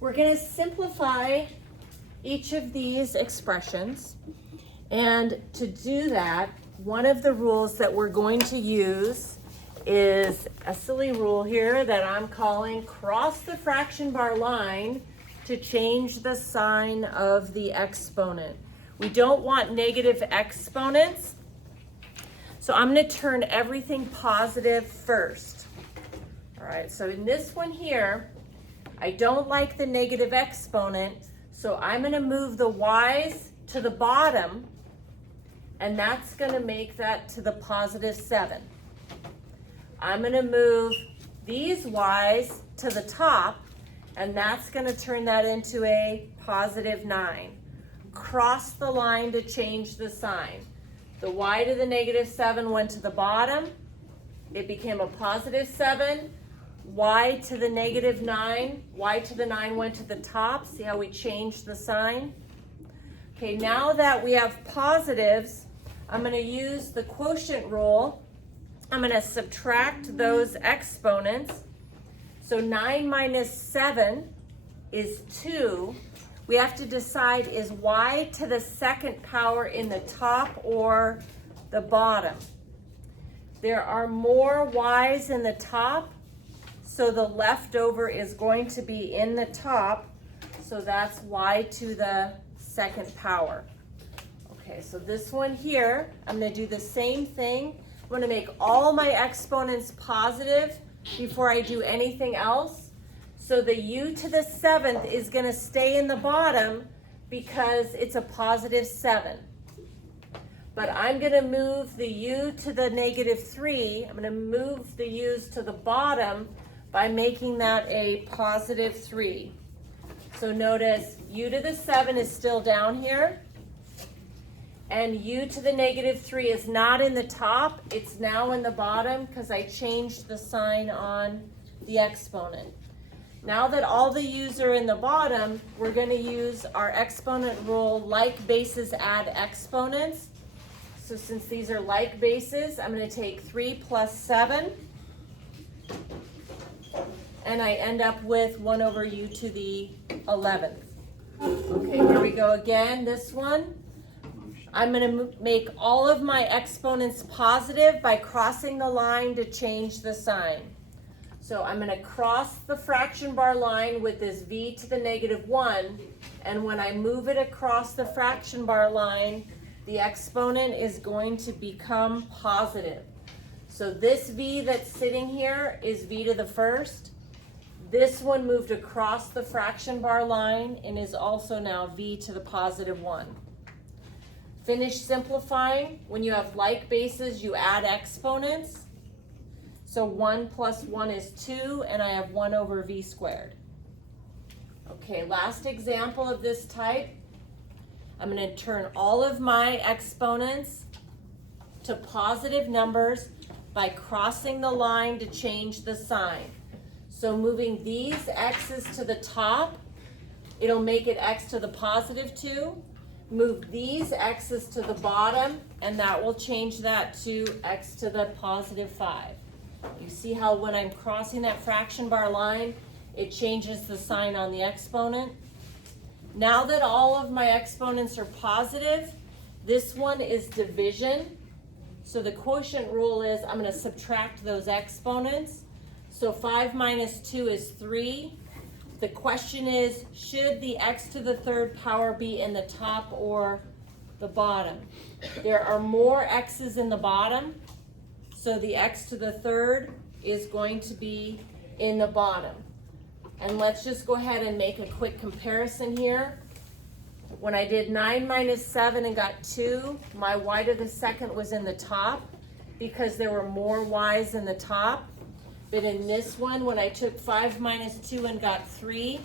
We're going to simplify each of these expressions. And to do that, one of the rules that we're going to use is a silly rule here that I'm calling cross the fraction bar line to change the sign of the exponent. We don't want negative exponents, so I'm going to turn everything positive first. All right, so in this one here, I don't like the negative exponent, so I'm going to move the y's to the bottom, and that's going to make that to the positive 7. I'm going to move these y's to the top, and that's going to turn that into a positive 9. Cross the line to change the sign. The y to the negative 7 went to the bottom. It became a positive 7. Y to the negative 9, y to the 9 went to the top. See how we changed the sign? Okay, now that we have positives, I'm going to use the quotient rule. I'm going to subtract those exponents. So 9 minus 7 is 2. We have to decide, is y to the second power in the top or the bottom? There are more y's in the top, so the leftover is going to be in the top. So that's y to the second power. Okay, so this one here, I'm going to do the same thing. I'm going to make all my exponents positive before I do anything else. So the u to the 7th is going to stay in the bottom because it's a positive 7. But I'm going to move the u to the negative 3. I'm going to move the u's to the bottom by making that a positive 3. So notice u to the 7 is still down here. And u to the negative 3 is not in the top, it's now in the bottom because I changed the sign on the exponent. Now that all the u's are in the bottom, we're going to use our exponent rule, like bases add exponents. So since these are like bases, I'm going to take 3 plus 7, and I end up with 1 over u to the 11th. Okay, here we go again, this one. I'm going to make all of my exponents positive by crossing the line to change the sign. So I'm going to cross the fraction bar line with this v to the negative 1, and when I move it across the fraction bar line, the exponent is going to become positive. So this v that's sitting here is v to the first. This one moved across the fraction bar line and is also now v to the positive 1. Finish simplifying. When you have like bases, you add exponents. So 1 plus 1 is 2, and I have 1 over v squared. Okay, last example of this type. I'm going to turn all of my exponents to positive numbers by crossing the line to change the sign. So moving these x's to the top, it'll make it x to the positive 2. Move these x's to the bottom, and that will change that to x to the positive 5. You see how when I'm crossing that fraction bar line, it changes the sign on the exponent? Now that all of my exponents are positive, this one is division. So the quotient rule is I'm going to subtract those exponents. So 5 minus 2 is 3. The question is, should the x to the third power be in the top or the bottom? There are more x's in the bottom, so the x to the third is going to be in the bottom. And let's just go ahead and make a quick comparison here. When I did 9 minus 7 and got 2, my y to the second was in the top because there were more y's in the top. But in this one, when I took 5 minus 2 and got 3,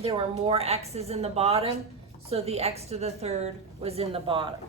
there were more x's in the bottom, so the x to the third was in the bottom.